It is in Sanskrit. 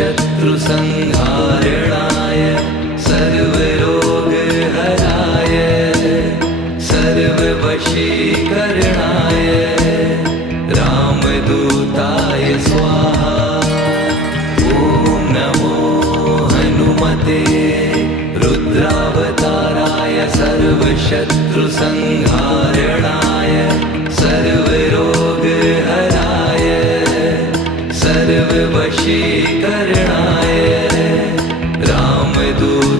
सर्वशत्रुसंहारणाय सर्वरोगहराय सर्ववशीकरणाय रामदूताय स्वाहा। ॐ नमो हनुमते रुद्रावताराय सर्वशत्रुसंहारणाय सर्वरोगहराय सर्ववशीकरणाय